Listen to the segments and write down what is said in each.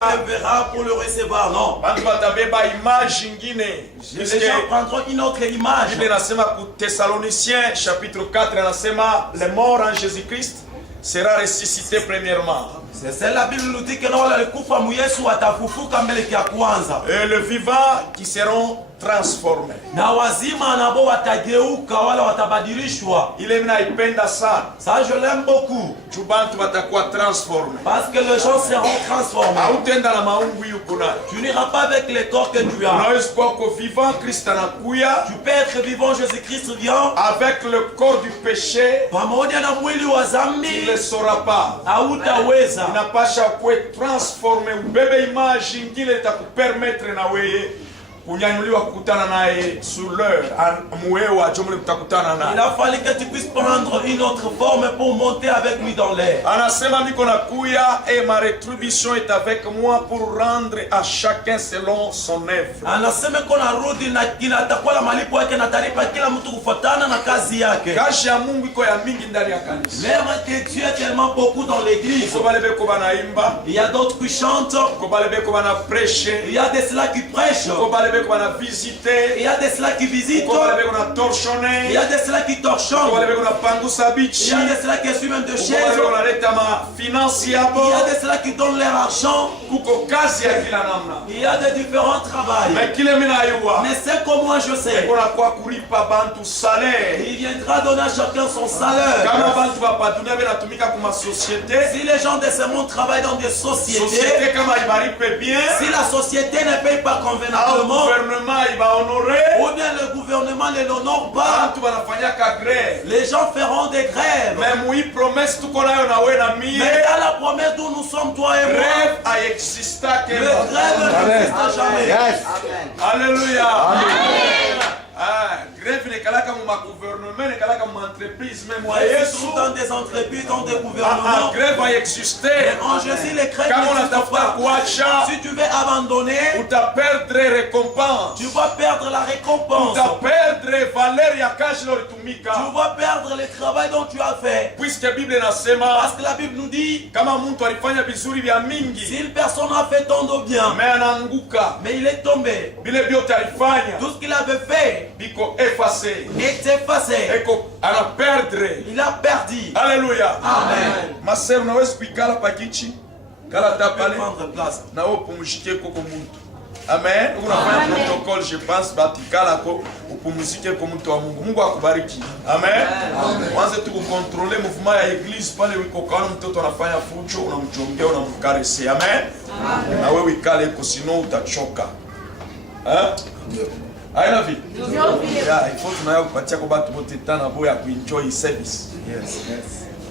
verra pour le recevoir, non. Les gens prendront une autre image. Bible inasema ku Thessaloniciens chapitre 4 inasema le mort en Jésus-Christ sera ressuscité premièrement. C'est la Bible nous dit que non, le kufa mu Yesu atafufuka mbele ya kwanza. Et le vivant qui seront transformés. Na wazima nabo watageuka wala watabadilishwa. Ile mnaipenda sana. Ça je l'aime beaucoup. Chubantu watakuwa transformés. Parce que les gens seront transformés. Hautenda na maungu yuko nayo. Tu n'iras pas avec les corps que tu as. Unaweza kuwa uko vivant Kristo anakuya. Tu peux être vivant, Jésus-Christ vient. Avec le corps du péché. Pamoja na mwili wa dhambi. Il ne saura pas. Hautaweza. Inapasha kuwa transformé. Ubebe image ingine itakupermettre na wewe kunyanyuliwa kukutana naye sur l'heure muewa jomle kutakutana naye. Il a fallu que tu puisses prendre une autre forme pour monter avec lui dans l'air. Anasema niko nakuya et ma rétribution est avec moi pour rendre à chacun selon son œuvre. Anasema kuna rudi na kinatakuwa la malipo yake na talipa kila mtu kufuatana na kazi yake. Kazi ya Mungu iko ya mingi ndani ya kanisa. L'air que Dieu est tellement beaucoup dans l'église. Il y a d'autres qui chantent. Il y a de ceux qui prêchent. Il y a de ceux qui visitent. Il y a de ceux qui torchonnent. Il y a de ceux qui suivent même de chaises. Il y a de ceux qui donnent leur argent. Il y a de différents travails. Mais c'est comme moi je sais. Il viendra donner à chacun son salaire. Si les gens de ce monde travaillent dans des sociétés, si la société ne paye pas convenablement, ou bien le gouvernement ne l'honore pas, les gens feront des grèves. Mais dans la promesse d'où nous sommes, toi et moi, le grève n'existe jamais. Alléluia. Grève ne kalaka mu gouvernement, ne kalaka mu entreprise même wa Yesu dans des entreprises, dans des gouvernements. Grève va exister. En Jésus les grèves. Quand on tafuta kuacha, si tu veux abandonner, tu vas perdre récompense. Tu vas perdre la récompense. Tu vas perdre valeur ya kazi ulitumika. Tu vas perdre le travail dont tu as fait. Puisque Bible inasema, parce que la Bible nous dit, kama mtu alifanya vizuri vya mingi, si une personne a fait tant de bien, mais anaanguka, mais il est tombé, vile vyote alifanya, tout ce qu'il avait fait biko effacé, est effacé. Eko ana perdre. Il a perdu. Alléluia. Amen. Ma sœur, unaweza kuikala pakichi, kala tapale, prendre place. na upumzike koko mtu. Amen. Unafanya protocole, je pense, batikala ko upumzike kwa mtu wa Mungu. Mungu akubariki. Amen. Mwanze tu kukontrole mouvement ya église pale wiko kana mtoto anafanya fujo, unamjongea, unamkarese. Amen. Na wewe ikale ko sino utachoka. Aina vi? Yeah, il faut tunayo kupatia kwa watu wote tana boya kuenjoy service. Yes.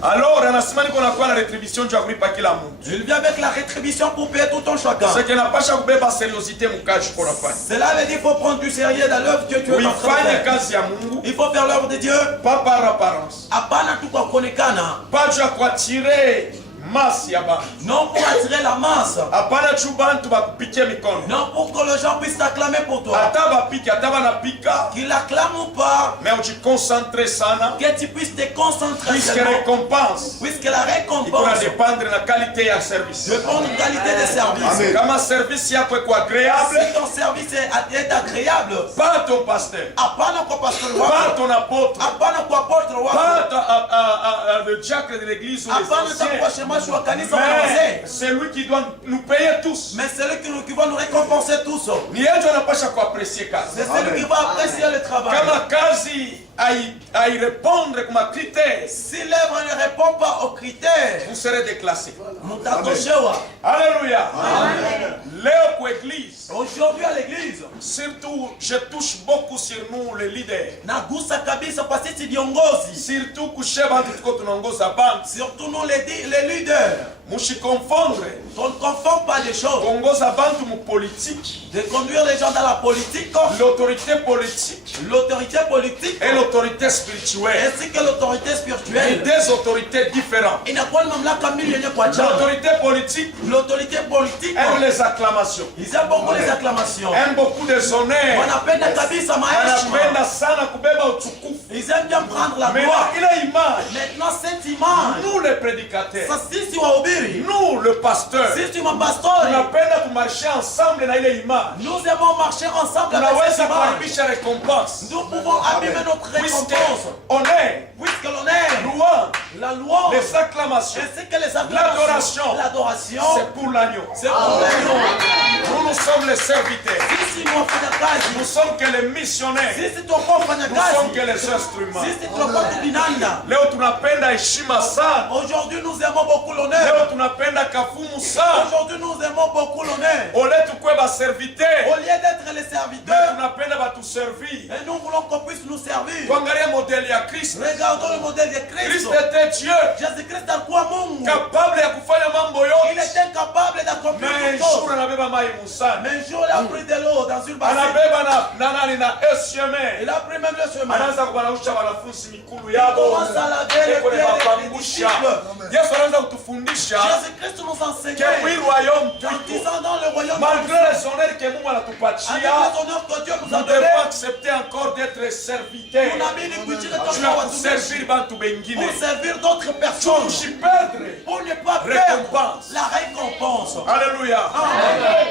Alors, anasema niko na kwa la rétribution ya kulipa kila mtu. Il vient avec la rétribution pour payer tout ton chacun. C'est que n'a pas chaque kubeba seriosité mkaji kwa nafanya. Cela veut dire qu'il faut prendre du sérieux dans l'œuvre que tu es en train de faire. Kazi ya Mungu. Il faut faire l'œuvre de Dieu. Pas par apparence. Hapana tu kwa kuonekana. Pas tu kwa tirer masse ya ba. Non pour attirer la masse. Hapana tu bantu bakupike mikono. Non pour que les gens puissent t'acclamer pour toi. Ata bapike, ata banapika. Qu'il acclame ou pas. Mais tu concentres sana. Que tu puisses te concentrer. Puisque récompense. Puisque la récompense. Il va dépendre de la qualité ya service. Dépend de la qualité de service. Comme un service yako est agréable. Si ton service est agréable. Pas ton pasteur. Hapana kwa pasteur. Pas ton apôtre. Hapana kwa apôtre. Pas le diacre de l'église ou les anciens. Mais c'est lui qui doit nous payer tous. Mais c'est lui qui va nous récompenser tous. C'est celui qui va apprécier le travail. À y répondre comme un critère. Si l'œuvre ne répond pas aux critères, vous serez déclassé. Alléluia. L'église. Aujourd'hui à l'église. Surtout, je touche beaucoup sur nous les leaders. Nagusa kabisa kwa sisi viongozi. Surtout kusheba tuko tunongoza bank. Surtout nous les leaders. Mushi confondre. On ne confond pas les choses. Kongoza bantu mu politique. De conduire les gens dans la politique. L'autorité politique. L'autorité politique. Et l'autorité spirituelle. Ainsi que l'autorité spirituelle. Des autorités différentes. L'autorité politique. L'autorité politique. Aime les acclamations. Ils aiment beaucoup les acclamations. Aime beaucoup des honneurs. Wanapenda kabisa maheshima. Wanapenda sana kubeba utukufu. Ils aiment bien prendre la gloire. Maintenant, cette image. Nous les prédicateurs. Sisi wahubiri. aujourd'hui, nous le pasteur, sisi mapastori tunapenda tumarche ensemble na ile image. nous aimons marcher ensemble avec cette Tunaweza image. kuharibisha récompense. Nous pouvons abîmer notre Puisque récompense. honneur, Puisque l'honneur, louange, la louange, les acclamations, ainsi que les l'adoration, l'adoration, c'est pour l'agneau. c'est pour l'agneau. Nous sommes les serviteurs. Sisi wafanyakazi, Nous sommes que les missionnaires. sisi tunakuwa Nous sommes wafanyakazi, que les instruments. sisi tunakuwa tukinanda. Leo tunapenda heshima sana. Aujourd'hui nous aimons beaucoup l'honneur. Leo tunapenda kafumu sana. Aujourd'hui nous aimons beaucoup l'honneur. Ole tukwe ba serviteur. Au lieu d'être les Mais serviteurs, tunapenda batuservir. et nous voulons qu'on puisse nous servir. Tuangalie modeli ya Kristo. Regardons le modèle de Christ. Kristo était Dieu, Jésus-Christ alikuwa Mungu. capable ya kufanya mambo Il yote. était capable d'accomplir Mais tout un jour chose. anabeba mai musana. Mais un jour il a pris de l'eau dans une bassine. Anabeba na nani na esyemen. Il a pris même le chemin. Anaanza kuwanausha wanafunzi mikulu Il yabo. commence à laver les Eko pieds des mapangusha. disciples. Yesu anaanza kutufundisha Jésus-Christ nous que enseignait oui royaume en tuko. disant dans le royaume Malgré les honneurs que Mungu avec anatupatia, les honneurs que Dieu nous a nous donnés, devons accepter encore d'être serviteurs. tunabidi kuitika Tu kama as watumishi kuservir bantu bengine. pour servir d'autres personnes, Tusiperdre. pour ne pas perdre Récompense. la récompense. Alléluia. Amen.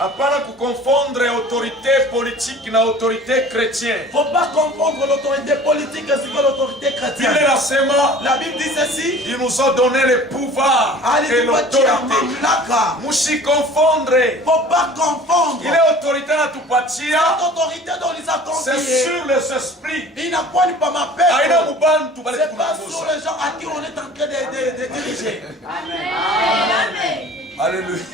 Hapana kukonfondre autorité politique na autorité chrétienne. Il ne faut pas confondre l'autorité politique ainsi que l'autorité chrétienne. Bible inasema, La Bible dit ceci. il nous a donné le pouvoir et Alitupatia l'autorité. mamlaka. Musikonfondre. Il ne faut pas confondre. Ile autorité natupatia, Cette autorité dont il a c'est confié, sur les esprits. il n'a pas pas ma paix. Aina mubantu bale C'est pas sur kunakosa. les gens à qui on est en train de diriger. Alléluia.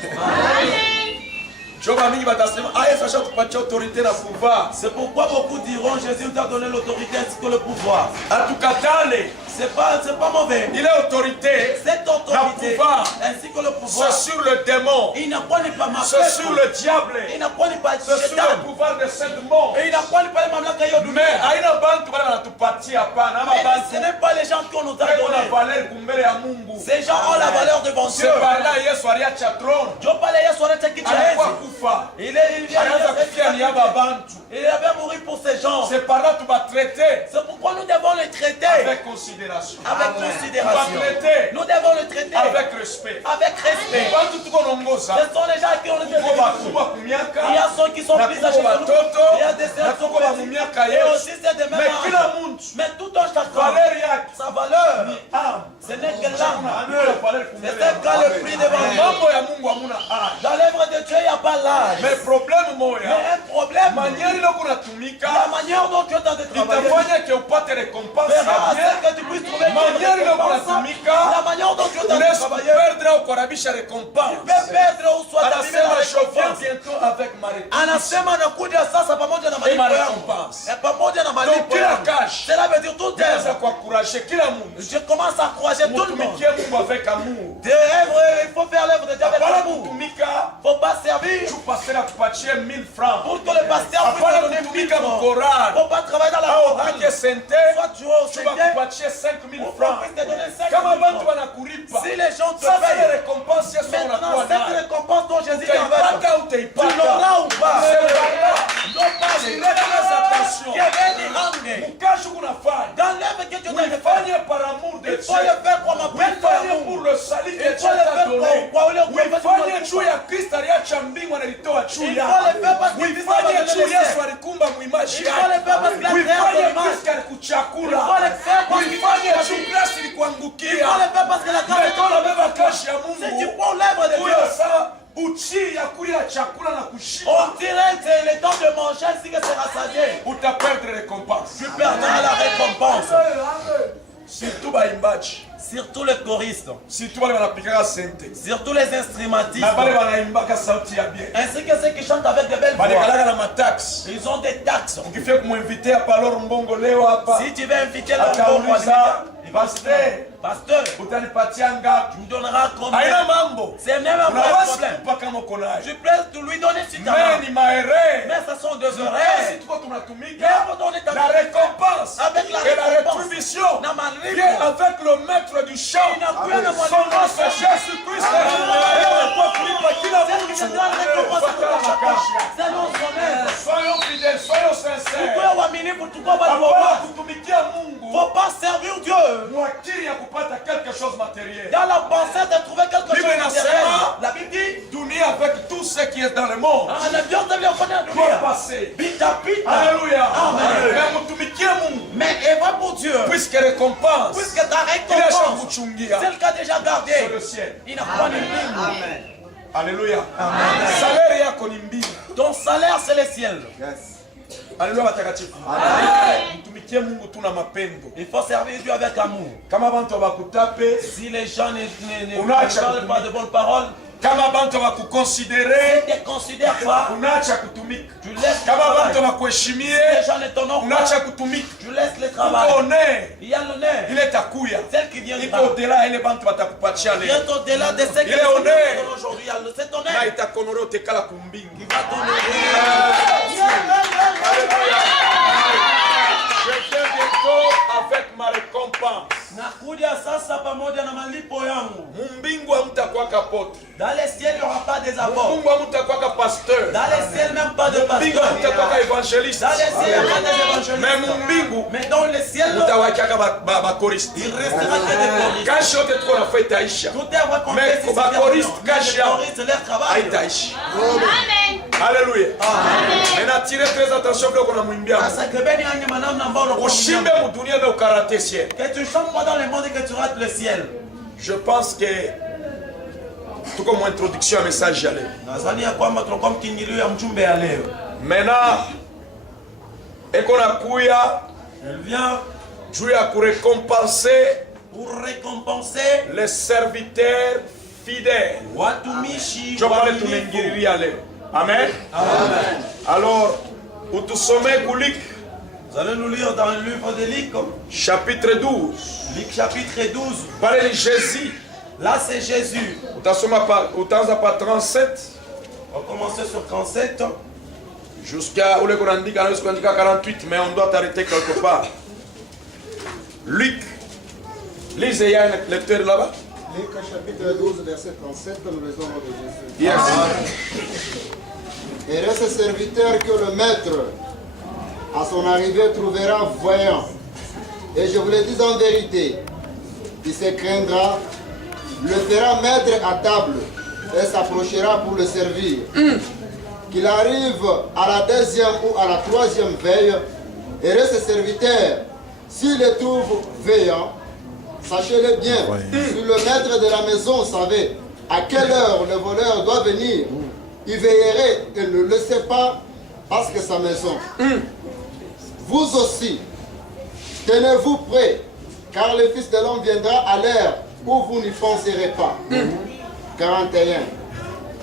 Joba mingi batasema, ah Yesu ashatupatia autorité na pouvoir. C'est pourquoi beaucoup diront Jésus nous a donné l'autorité ainsi que le pouvoir. Atukatale. C'est pas mauvais. Il est autorité. Cette autorité pouvoir. ainsi que le pouvoir, C'est sur le démon. il n'a pas pas ma C'est sur le diable. il n'a pas pas C'est sur le pouvoir de cette mort. et il n'a pas pas mamlaka hiyo Mais dunia. aina bantu bale banatupatia hapana. Ama Mais ce bantu n'est pas les gens qui nous ont beko na donné. valeur kumbele ya Mungu. Ces gens ont la valeur devant Dieu. C'est par là Yesu aliacha trône. Dieu parlait hier soir de kitu Alikuwa hizi. kufa. Il vient Anaanza kufia niaba bantu. il avait mouru pour ces gens. C'est par là tu vas traiter C'est pourquoi nous devons les traiter avec considération. avec Tu vas considération. traiter Nous devons les traiter avec respect. avec respect. Bantu tuko nongoza. Ce sont les gens qui ont été Kuko élevés. bakubwa kumiaka. Il y a ceux qui sont Na plus kuko âgés que nous. batoto. Il y a des Na sœurs qui sont kuko petits. bamumiaka Et Yesu. aussi c'est de même Mais kila âge. muntu Mais tout un chacun, valeur yake sa valeur, âme. ce n'est que l'âme. C'est C'est un cas le prix devant Dieu. mambo ya Mungu hamuna âge. Dans l'œuvre de Dieu, il n'y a pas l'âge. Mais problème Mais moya, un problème, manière ile kunatumika la manière dont tu es dans de travailler, itafanya ke upate récompense verra ya à bien. ce que tu puisses trouver une Manière ile récompense. kunatumika La manière dont tu es dans de unaweza travailler, kuperdre au kurabisha tu récompense. peux perdre ou soit t'abîmer la Anasema je viens récompense. bientôt avec ma récompense. Anasema anakuja sasa pamoja na Et malipo ma yangu. récompense. Pamoja na Donc malipo kila yangu. cash, Cela veut dire tout naweza œuvre. kuencourager kila muntu. Je commence à croiser tout le monde. Mutumikie Mungu avec amour. Des œuvres, il faut faire l'œuvre de Dieu avec Hapana amour. kutumika Il ne faut pas servir tu passer akupatie 1000 francs. pour que le pasteur puisse Hapana te donner 1000 kutumika francs. Il mkorani. ne faut pas travailler dans la Au chorale. pike sente, Soit tu vas au tu vas Seigneur, kupatie 5000 pour qu'on francs. puisse te donner 5 Kama 000 bantu francs. wanakulipa. Si les gens te Sasa ile payent, récompense Yesu maintenant unakuwa cette nayo. récompense dont Jésus est avec Utaipata ou tu utaipata. l'auras ou pas. C'est par là. Non pas Fais attention. attention. Mkashi kunafanya. Dans l'œuvre que Dieu t'a fait, Uifanye par amour de il Dieu. faut le faire comme appel pour Uifanye l'amour. pour le salut que Il Dieu faut le t'a faire donné. kwa ule Uifanye juu ya Kristo aliacha mbingu analitoa juu Il yako. faut le faire parce que Christ a Uifanye donné juu le Yesu ciel. alikumba muimaji Il faut le faire parce qu'il a créé Uifanye ton image. Kristo alikuchakula. Il faut le faire parce qu'il Uifanye t'a juu mis. Kristo Il ilikuangukia. faut le faire parce que la grâce Mekona de Dieu. beba kashi ya Si tu Mungu. prends l'œuvre de Huyo Dieu, saa uchi ya kulia chakula na kushiba. on dirait que c'est le temps de manger ainsi que c'est rassasié. Utaperdre récompense. Tu perdras la récompense. Surtout baimbaji. Surtout les choristes, Surtout bale banapikaka sente. surtout les instrumentistes, Na bale banaimbaka sauti ya bien. ainsi que ceux qui chantent avec de belles voix. Balekalaka na mataxi. Ils ont des taxes. Ukifia kumuinvite hapa loro mbongo leo hapa. Si tu veux inviter leur Atauliza, pasteur, pasteur, utanipatia ngapi? tu me donneras combien? Haina mambo. C'est même un Unaweza problème. kumpa kama uko nayo. Je peux te lui donner si tu as. Mais ni maere. Mais ce sont des Sisi oreilles. tuko tunatumika Viens donner ta la récompense avec la et la récompense. rétribution Na vient malipo. avec le maître du chant. Inakuwa na Son nom mwalimu. c'est Jésus-Christ. Kwa kulipa kila C'est lui qui te donne la récompense à tout Fatala chacun. makashi. C'est non son œuvre. Soyons fidèles, soyons sincères. Ukuwe waaminifu tukuwa watu wa Hapana wazi. kutumikia Mungu Faut pas servir Dieu mwakili ya kupata quelque chose matériel. dans la pensée de trouver quelque chose Bible de matériel. inasema, La Bible dit, Dunia avec tout ce qui est dans le monde vyote vilivyofanya doit dunia passer. vitapita. Alléluia. Amen. Mais mtumikie Mungu Mais eva pour Dieu, puisque récompense puisque ta il a récompense, kuchungia celle qu'a déjà sur le gardée, ciel. inakuwa ni mbingu. Alléluia. Salaire yako ni mbingu. Ton salaire c'est le ciel. Alléluia watakatifu. Mtumikie Mungu tuna mapendo. Il faut servir Dieu avec amour. Kama bantu bakutape, Si les gens ne Unaacha parlent pas de bonnes paroles, kama bantu bakukonsidere, ne te considèrent pas, unaacha kutumika. tu laisses le Kama bantu travail. bakuheshimie, Les gens ne t'honorent unaacha pas, kutumika. tu laisses le travail. Honneur Il y a l'honneur, ile takuya. celle qui vient Iko au-delà ile bantu batakupatia leo. vient au-delà de ce que Il est honneur. aujourd'hui. Il y a cet Na honneur itakonore utekala kumbingu. qui va t'honorer. Alléluia. Je viens bientôt avec ma récompense. Nakuja sasa pamoja na malipo yangu. Mumbingu hamtakuwaka apôtre. Dans les ciels, il n'y aura pas des apôtres. Mungu hamtakuwaka pasteur. Dans les ciels, même pas de Mumbingu pasteur. hamtakuwaka évangéliste. Dans les ciels, il n'y a pas des évangélistes. Mais mumbingu Mais dans les ciels, mutawakiaka bakoriste. il restera que des choristes. Kashi yote tuko na feta Aisha. Tout est recompensé. Mais c'est bakoriste, bien. Mais kashi les yao choristes, leur travail. haitaishi. Alléluia. Mais natirez très attention vile kuna mwimbia. Sasa kebeni yange manamna ambao unakuwa Ushimbe mu dunia na ukarate ciel. que tu chantes pas dans le monde et que tu rates le ciel. Je pense que tuko mu introduction ya message ya leo. Nadhani ya kwamba tunakuwa mkiingilio ya mjumbe ya leo. Maintenant eko nakuya Elle vient juu ya kurecompenser pour récompenser les serviteurs fidèles. watumishi Ndio pale waaminifu. tumeingililia leo. Amen. Amen. Alors utusomee Luc Vous allez nous lire dans le livre de Luc, chapitre 12. Luc chapitre 12. Pale ni Jésus. Là c'est Jésus. Utaanza pa 37 On va commencer sur 37. jusqu'à ule kuandika na kuandika 48, mais on doit t'arrêter quelque part. Luc, lisez, il y a un lecteur là-bas. Luc chapitre 12, verset 37, nous lisons le nom de Jésus. Yes. Et reste serviteur que le maître, à son arrivée, trouvera voyant. Et je vous le dis en vérité, il se craindra, le fera mettre à table et s'approchera pour le servir. Qu'il arrive à la deuxième ou à la troisième veille, et reste serviteur, s'il le trouve veillant, sachez-le bien, si le maître de la maison savait à quelle heure le voleur doit venir, il veillerait et ne le sait pas parce que sa maison. Vous aussi, tenez-vous prêts, car le Fils de l'homme viendra à l'heure où vous n'y penserez pas. 41.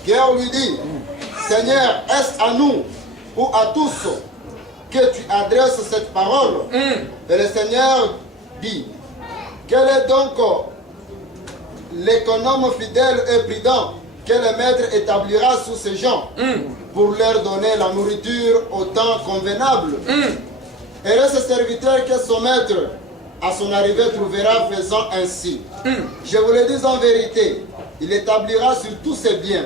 Pierre lui dit, Seigneur, est-ce à nous ou à tous que tu adresses cette parole? Et le Seigneur dit, quel est donc l'économe fidèle et prudent que le maître établira sous ces gens pour leur donner la nourriture au temps convenable? Et reste serviteur que son maître à son arrivée trouvera faisant ainsi. Je vous le dis en vérité, il établira sur tous ses biens.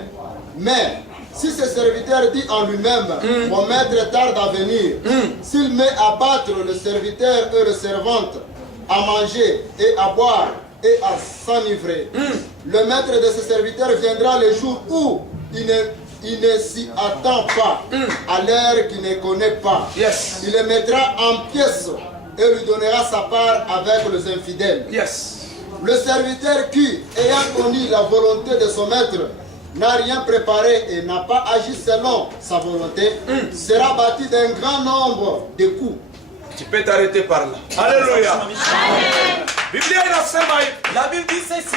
Mais si ce serviteur dit en lui-même, mon maître tarde à venir, s'il met à battre le serviteur et le servante, à manger et à boire et à s'enivrer, le maître de ce serviteur viendra le jour où il ne s'y attend pas, à l'heure qu'il ne connaît pas. Yes. Il le mettra en pièces et lui donnera sa part avec les infidèles. Yes. Le serviteur qui, ayant connu la volonté de son maître, n'a rien préparé et n'a pas agi selon sa volonté, sera bâti d'un grand nombre de coups. Tu peux t'arrêter par là. Alléluia. Biblia inasema hivi. La Bible dit ceci.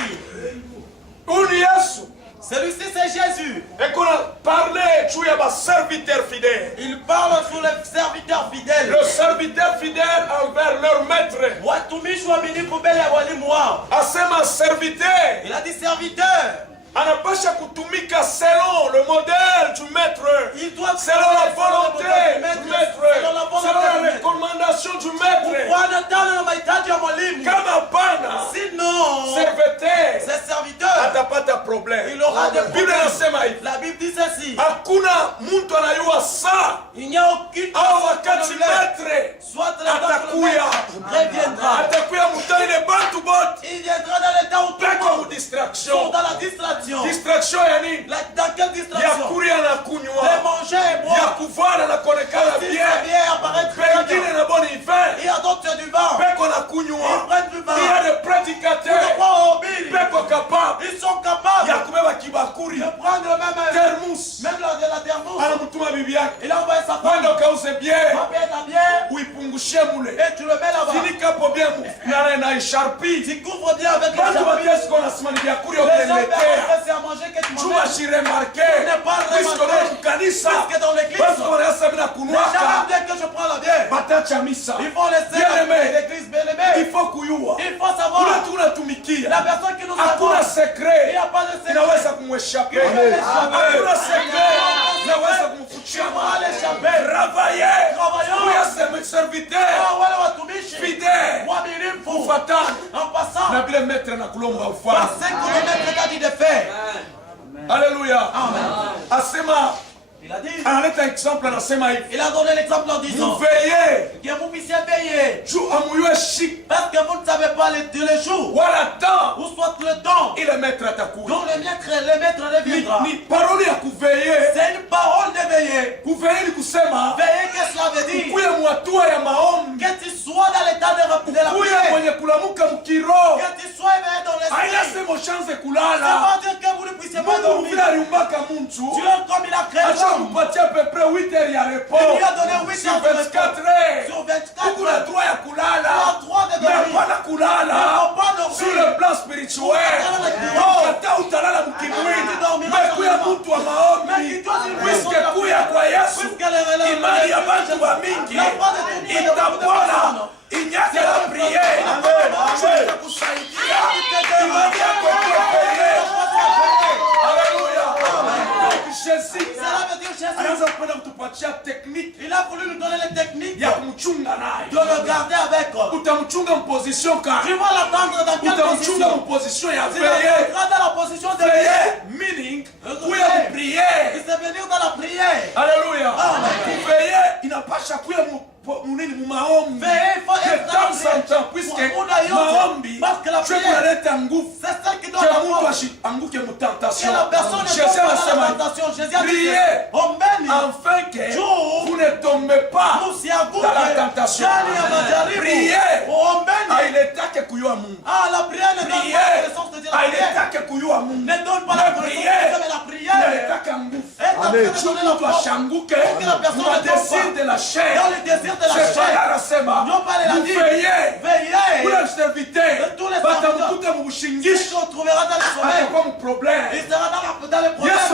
Huyu ni Yesu. Celui-ci c'est Jésus. Eko na parle juu ya baserviteur fidèle. Il parle sur les serviteurs fidèles. Le serviteur fidèle envers leur maître. Watumishi waaminifu mbele ya walimu wao. Asema serviteur. Il a dit serviteur. Anapasha kutumika selon le modèle du maître. Il doit Selon la volonté du maître. selon la volonté Selon la du maître. recommandation du maître. Wanatana na mahitaji ya mwalimu. Kama pana Sinon, serviteur ces serviteurs, atapata problème. il aura des Bible problèmes. inasema hivi. La Bible dit ceci. ici. Hakuna mtu anayua saa Il n'y a aucune au personne wakati qui le lève. maître Soit le temps que le atakuya maître reviendra. atakuya mutani ne bantu bote Il viendra dans le temps où tout peko le mu monde distraction sont dans la distraction. distraction ya nini Dans quelle ya distraction? kuria na De kunywa manger et ya boire. kuvana na kuonekana Si bien ça vient apparaître très pengine bien. na boni vin Il y a d'autres du vent. peko na Ils kunywa prennent du vent. il y a des Ils prédicateurs ne croient au Bible. peko capable Ils sont capables ya kubeba kibakuri de prendre même termus la thermos. anamutuma bibi yake Il a envoyé sa femme. kwenda ukauze bien Va bien ta bière uipungushie mule et tu le mets là-bas. finika hapo bien na isharpi Tu couvres bien avec les bantu chapitres. batesiko nasema ni vyakuri Les gens okeletea c'est à manger que tu juma manges. shiremarke n'est pas kristo remarqué. leo mkanisa Puisque dans l'église, basi wanasema na les gens kunwaka aiment bien que je prends la bière. batacha misa Il faut laisser Bien-aimé. l'église bien il aimée. faut kuyua Il faut savoir. kule tunatumikia La personne qui nous hakuna savons. Il sekre n'y a pas de secret. inaweza kumweshape Amen. hakuna sekre inaweza kumfuchia Comment l'échapper? travaye Travaillons. kuya serviteur Ah, wale watumishi. fidèle Waaminifu. kufatana En passant. na vile metre na kulomba Par ufanye ce que le maître t'a dit de faire. haleluya asema Il a dit. analeta exemple anasema hivi Il a donné l'exemple en disant muveye que vous puissiez veiller. juu amuyue shik Parce que vous ne savez pas les jours. wala temps Ou soit le temps. ile metre atakuya Donc le maître reviendra. ni parole ya kuveye C'est une parole de veiller. kuveye ni kusema Veiller, qu'est-ce que cela veut dire? kuye mwatua ya maombi Que tu sois dans l'état de la kuye prière. mwenye kulamuka mkiroho Que tu sois éveillé dans l'esprit. ainasemo chance Ça kulala veut dire que vous ne puissiez pas mungu dormir. vile aliumbaka mtu Dieu, comme il a créé acha l'homme, kupatia à peu près 8 heures ya repos il lui a donné 8 sur heures de 24 repos. heures Sur 24 huku na heures. droit ya kulala Il a droit de mais dormir. hapana kulala Il ne faut pas dormir. sur le plan spirituel Kulala na kiroho. hata utalala mkimwili Tu dormiras mekuya seulement. mtu wa maombi Mais qui doit dire puisque oui, kuya kwa Yesu Puisque les imani ya bantu ba mingi itapona inyake la priere itakusaidia imani yako kuepeye haleluya Jésus Cela veut dire Jésus. anaanza kupenda kutupatia technique Il a voulu nous donner les techniques ya kumchunga de naye le garder avec. utamchunga mposition Tu kani vas l'attendre dans quelle utamchunga position? mposition ya Tu veye l'attendras dans la position de veye prière. meaning kuya kupriere Il s'est venu dans la prière. haleluya kuveye inapasha kuya munini mumaombi Veiller, il faut de être dans la temps en prière. temps puisque Muda yote. maombi Parce que la sio prière, kunaleta nguvu c'est celle qui donne que la mtu force. anguke Que mutentation la personne ne Jésus tombe pas dans anasema la tentation. Jésus a dit priez ombeni afin que Juu. vous ne tombez pas msianguke dans la tentation. ndani ya majaribu. Priez. Ombeni. ailetake kuyua Mungu Ah, la prière ne donne pas la priez connaissance de Dieu. La prière ailetake kuyua Mungu ne donne pas la La connaissance de prière. Dieu, mais la prière inaletaka nguvu est en train de donner la mtu force. ashanguke Pour que la personne kwa ne tombe désir pas. de la chair Dans le désir de la c'est pas chair. anasema Non pas la vie. mufeye Veillez. kule serviteur Et tous les batamkuta serviteurs. mubushingishi Si on trouvera dans le sommeil, atakuwa muproblème il sera dans les problèmes. Yesu